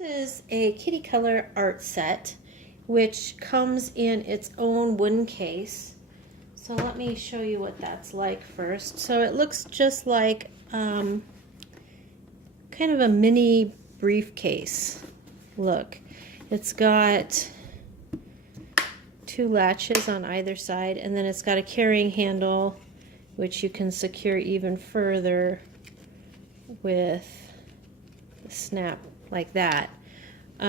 This is a KIDDYCOLOR art set, which comes in its own wooden case. So let me show you what that's like first. So it looks just like kind of a mini briefcase. Look, it's got two latches on either side, and then it's got a carrying handle, which you can secure even further with a snap like that. I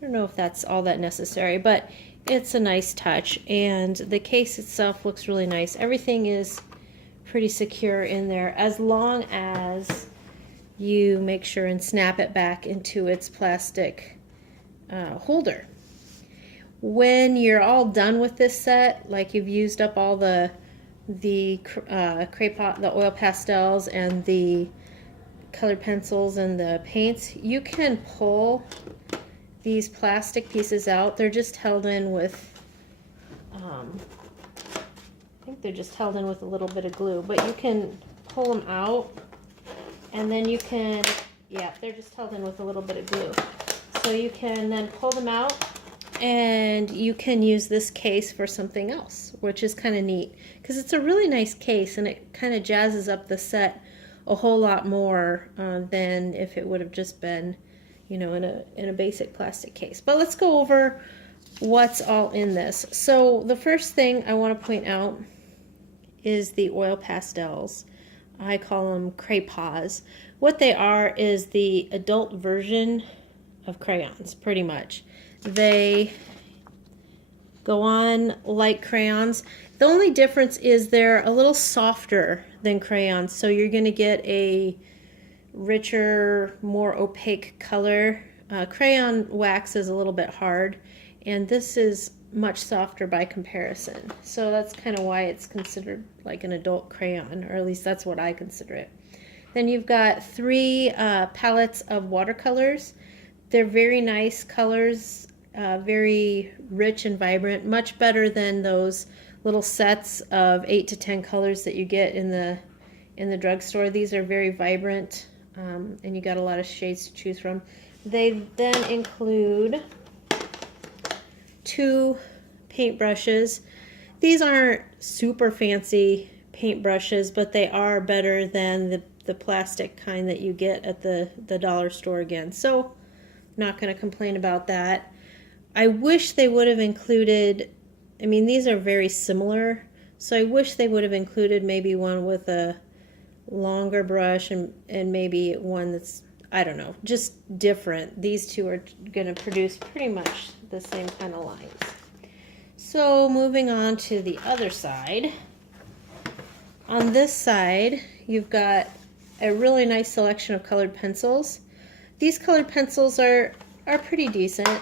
don't know if that's all that necessary, but it's a nice touch, and the case itself looks really nice. Everything is pretty secure in there, as long as you make sure and snap it back into its plastic holder. When you're all done with this set, like you've used up all the oil pastels and the colored pencils and the paints, you can pull these plastic pieces out. They're just held in with, I think they're just held in with a little bit of glue, but you can pull them out, and then you can, yeah, they're just held in with a little bit of glue. So you can then pull them out, and you can use this case for something else, which is kind of neat, because it's a really nice case, and it kind of jazzes up the set a whole lot more than if it would have just been, you know, in a basic plastic case. But let's go over what's all in this. So the first thing I want to point out is the oil pastels. I call them crayons. What they are is the adult version of crayons, pretty much. They go on like crayons. The only difference is they're a little softer than crayons, so you're going to get a richer, more opaque color. Crayon wax is a little bit hard, and this is much softer by comparison. So that's kind of why it's considered like an adult crayon, or at least that's what I consider it. Then you've got three palettes of watercolors. They're very nice colors, very rich and vibrant, much better than those little sets of 8 to 10 colors that you get in the drugstore. These are very vibrant, and you got a lot of shades to choose from. They then include 2 paintbrushes. These aren't super fancy paintbrushes, but they are better than the plastic kind that you get at the dollar store again. So not going to complain about that. I wish they would have included, I mean, these are very similar, so I wish they would have included maybe one with a longer brush and maybe one that's, I don't know, just different. These two are going to produce pretty much the same kind of lines. So moving on to the other side. On this side, you've got a really nice selection of colored pencils. These colored pencils are pretty decent.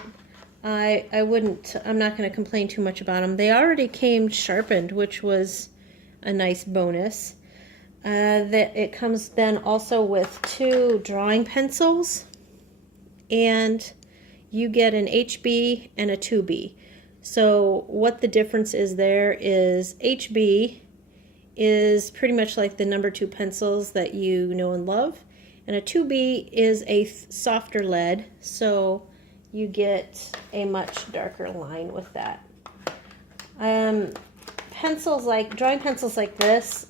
I'm not going to complain too much about them. They already came sharpened, which was a nice bonus. It comes then also with 2 drawing pencils, and you get an HB and a 2B. So what the difference is there is HB is pretty much like the number 2 pencils that you know and love, and a 2B is a softer lead, so you get a much darker line with that. Drawing pencils like this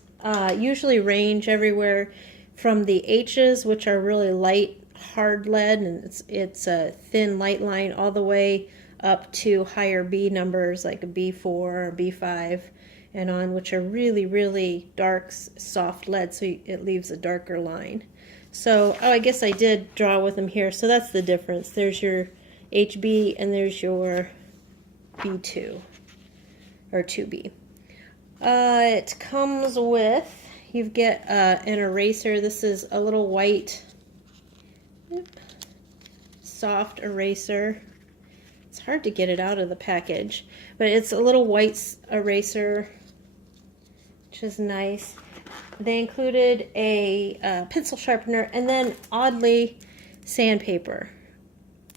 usually range everywhere from the H's, which are really light, hard lead, and it's a thin, light line, all the way up to higher B numbers like a B4 or B5 and on, which are really, really dark, soft lead, so it leaves a darker line. So, I guess I did draw with them here, so that's the difference. There's your HB and there's your B2 or 2B. It comes with, you get an eraser. This is a little white, soft eraser. It's hard to get it out of the package, but it's a little white eraser, which is nice. They included a pencil sharpener, and then oddly, sandpaper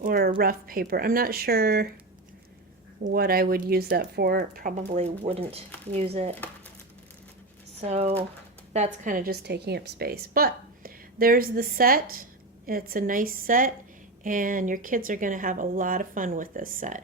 or rough paper. I'm not sure what I would use that for. Probably wouldn't use it. So that's kind of just taking up space. But there's the set. It's a nice set, and your kids are going to have a lot of fun with this set.